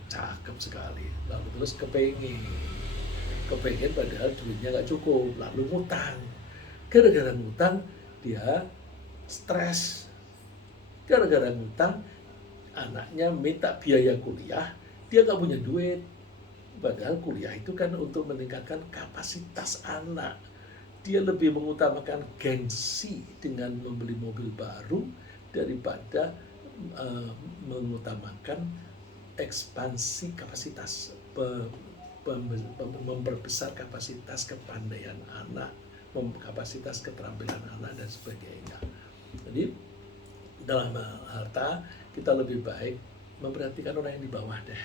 cakep sekali. Lalu terus kepengen padahal duitnya nggak cukup. Lalu ngutang. Gara-gara ngutang, dia stres. Gara-gara ngutang, anaknya minta biaya kuliah, dia nggak punya duit. Padahal kuliah itu kan untuk meningkatkan kapasitas anak. Dia lebih mengutamakan gengsi dengan membeli mobil baru daripada mengutamakan ekspansi kapasitas, memperbesar kapasitas kepandaian anak, kapasitas keterampilan anak, dan sebagainya. Jadi dalam harta kita lebih baik memperhatikan orang yang di bawah deh,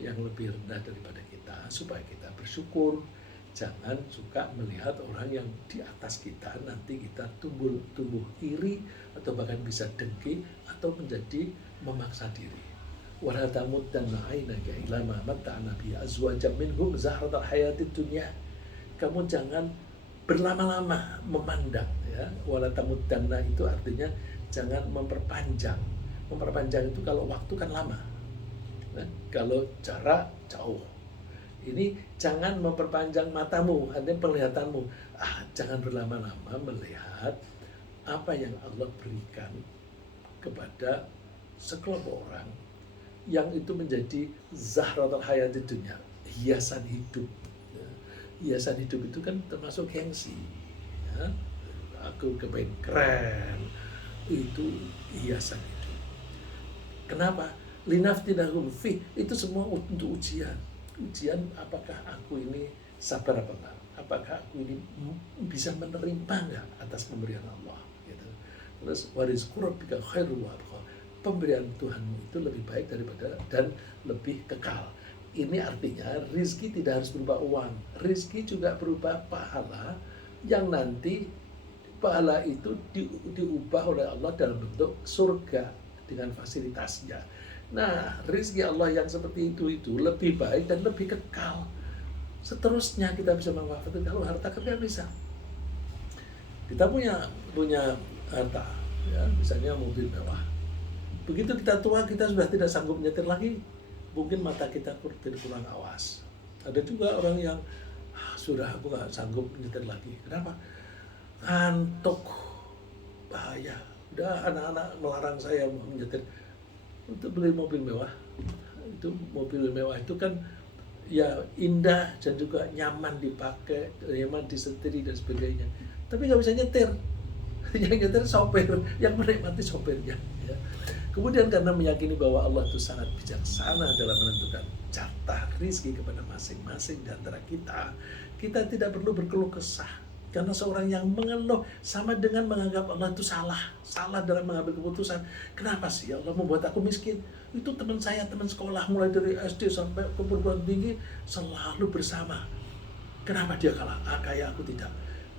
yang lebih rendah daripada kita, supaya kita bersyukur. Jangan suka melihat orang yang di atas kita, nanti kita tumbuh iri atau bahkan bisa dengki atau menjadi memaksa diri. Wala tamuddanna 'ainaka ila ma matta'na bi azwajan minhum zahratal hayatid dunya. Kamu jangan berlama-lama memandang, ya. Wala tamuddanna itu artinya jangan memperpanjang. Memperpanjang itu kalau waktu kan lama. Nah, kalau jarak jauh. Ini jangan memperpanjang matamu, artinya penglihatanmu. Jangan berlama-lama melihat apa yang Allah berikan kepada sekelompok orang yang itu menjadi zahratul hayatid dunya, hiasan hidup. Hiasan hidup itu kan termasuk gengsi. Ya. Aku kepengen keren, itu hiasan hidup. Kenapa? Linaftinahum fi, itu semua untuk ujian. Ujian apakah aku ini sabar apa enggak. apakah aku ini bisa menerima nggak atas pemberian Allah gitu. Terus warizqu rabbika khairun wa abqa, pemberian Tuhanmu itu lebih baik daripada dan lebih kekal. Ini artinya rizki tidak harus berupa uang, rizki juga berupa pahala yang nanti pahala itu diubah oleh Allah dalam bentuk surga dengan fasilitasnya. Nah, rizki Allah yang seperti itu lebih baik dan lebih kekal. Seterusnya kita bisa memanfaatkan. Kalau harta kan nggak bisa. Kita punya harta, ya, misalnya mobil mewah. Begitu kita tua, kita sudah tidak sanggup nyetir lagi. Mungkin mata kita kurang awas. Ada juga orang yang sudah aku nggak sanggup nyetir lagi. Kenapa? Ngantuk, bahaya. Udah anak-anak melarang saya menyetir. Untuk beli mobil mewah, itu mobil mewah itu kan ya indah dan juga nyaman dipakai, nyaman disetiri dan sebagainya. Tapi nggak bisa nyetir. Yang nyetir sopir, yang menikmati sopirnya. Ya. Kemudian karena meyakini bahwa Allah itu sangat bijaksana dalam menentukan jatah rizki kepada masing-masing di antara kita, kita tidak perlu berkeluh kesah. Karena seorang yang mengeluh sama dengan menganggap Allah itu salah dalam mengambil keputusan. Kenapa sih Allah membuat aku miskin? Itu teman saya, teman sekolah mulai dari SD sampai ke perguruan tinggi selalu bersama. Kenapa dia kalah? Kayak aku tidak.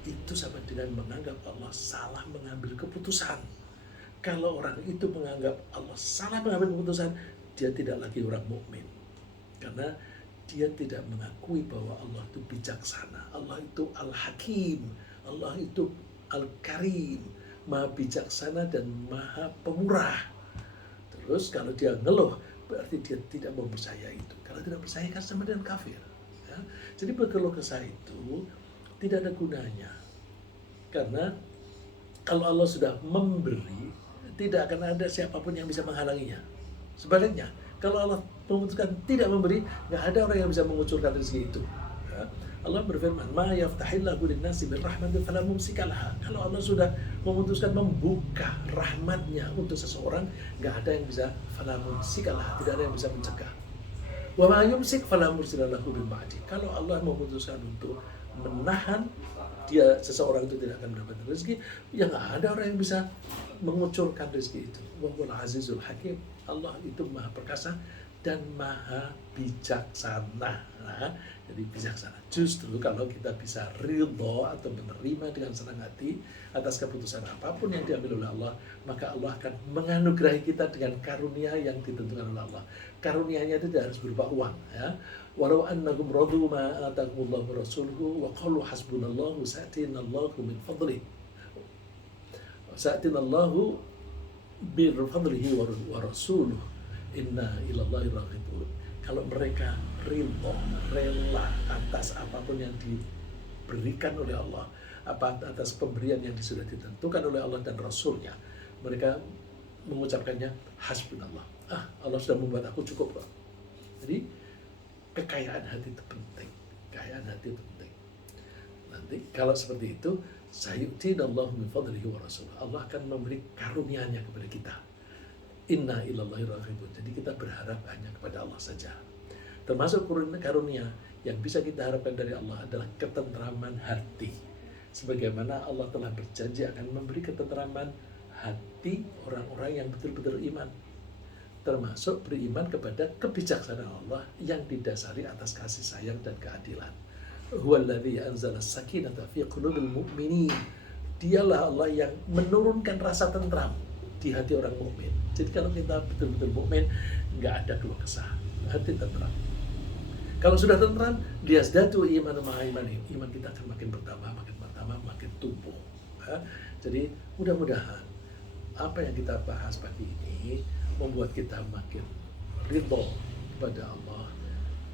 Itu sama dengan menganggap Allah salah mengambil keputusan. Kalau orang itu menganggap Allah salah mengambil keputusan, dia tidak lagi orang mukmin. Karena dia tidak mengakui bahwa Allah itu bijaksana. Allah itu Al-Hakim. Allah itu Al-Karim. Maha bijaksana dan maha pemurah. Terus kalau dia ngeluh, berarti dia tidak mau percaya itu. Kalau tidak percaya kan sama dengan kafir. Ya? Jadi berkeluh kesah itu tidak ada gunanya. Karena kalau Allah sudah memberi, tidak akan ada siapapun yang bisa menghalanginya. Sebaliknya, kalau Allah memutuskan tidak memberi, nggak ada orang yang bisa mengucurkan rezeki itu. Ya. Allah berfirman, "Ma yaftahillahu lin-nasi birrahmatin fala mumsika laha." Kalau Allah sudah memutuskan membuka rahmatnya untuk seseorang, nggak ada yang bisa fala mumsika laha, tidak ada yang bisa mencegah. Wa ma yumsik fala mursila lahu min ba'di. Kalau Allah memutuskan untuk menahan seseorang itu tidak akan mendapat rezeki, ya nggak ada orang yang bisa mengucurkan rezeki itu. Wahul azizul hakim. Allah itu maha perkasa dan maha bijaksana. Nah, jadi bijaksana. Justru kalau kita bisa ridho atau menerima dengan senang hati atas keputusan apapun yang diambil oleh Allah, maka Allah akan menganugerahi kita dengan karunia yang ditentukan oleh Allah. Karunianya itu tidak harus berupa uang, ya. Walau annahum radu ma atahumullahu wa rasuluhu wa qalu hasbunallahu sa'tinallahu min fadlihi. Sa'tinallahu bi fadlihi wa rasuluhu inna ilallahi raghibun. Kalau mereka rela atas apapun yang diberikan oleh Allah, atas pemberian yang sudah ditentukan oleh Allah dan Rasulnya, mereka mengucapkannya hasbunallah. Allah sudah membuat aku cukup kok. Jadi kekayaan hati itu penting. Kekayaan hati itu penting. Nanti kalau seperti itu, sayu'tinallahu min fadlihi wa rasuluh. Allah akan memberi karunia-Nya kepada kita. Inna ilallahi raghibun. Jadi kita berharap hanya kepada Allah saja. Termasuk karunia yang bisa kita harapkan dari Allah adalah ketentraman hati. Sebagaimana Allah telah berjanji akan memberi ketentraman hati orang-orang yang betul-betul iman. Termasuk beriman kepada kebijaksanaan Allah yang didasari atas kasih sayang dan keadilan. Huwallazi anzala sakinata fi qulubil mu'minin. Dialah Allah yang menurunkan rasa tentram di hati orang mukmin. Jadi kalau kita betul-betul mukmin, nggak ada keluh kesah, hati tentram. Kalau sudah tentram, liyazdadu iman ma'a imanihim. Iman kita akan makin bertambah, makin tumbuh. Jadi mudah-mudahan apa yang kita bahas pagi ini membuat kita makin ridho kepada Allah,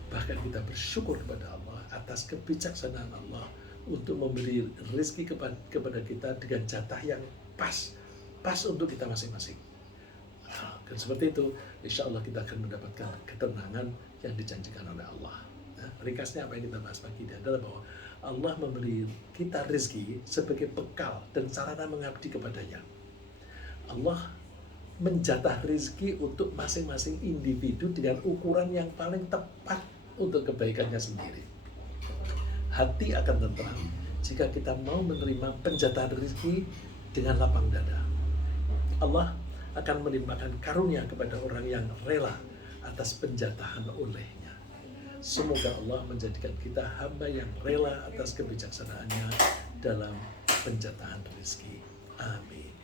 bahkan kita bersyukur kepada Allah atas kebijaksanaan Allah untuk memberi rezeki kepada kita dengan jatah yang pas untuk kita masing-masing. Dan seperti itu, insya Allah kita akan mendapatkan ketenangan yang dijanjikan oleh Allah. Ringkasnya apa yang kita bahas pagi ini adalah bahwa Allah memberi kita rezeki sebagai bekal dan sarana mengabdi kepadanya. Allah menjatah rezeki untuk masing-masing individu dengan ukuran yang paling tepat untuk kebaikannya sendiri. hati akan tentram jika kita mau menerima penjatahan rezeki dengan lapang dada. Allah akan melimpahkan karunia kepada orang yang rela atas penjatahan olehnya. Semoga Allah menjadikan kita hamba yang rela atas kebijaksanaannya dalam penjatahan rezeki. Amin.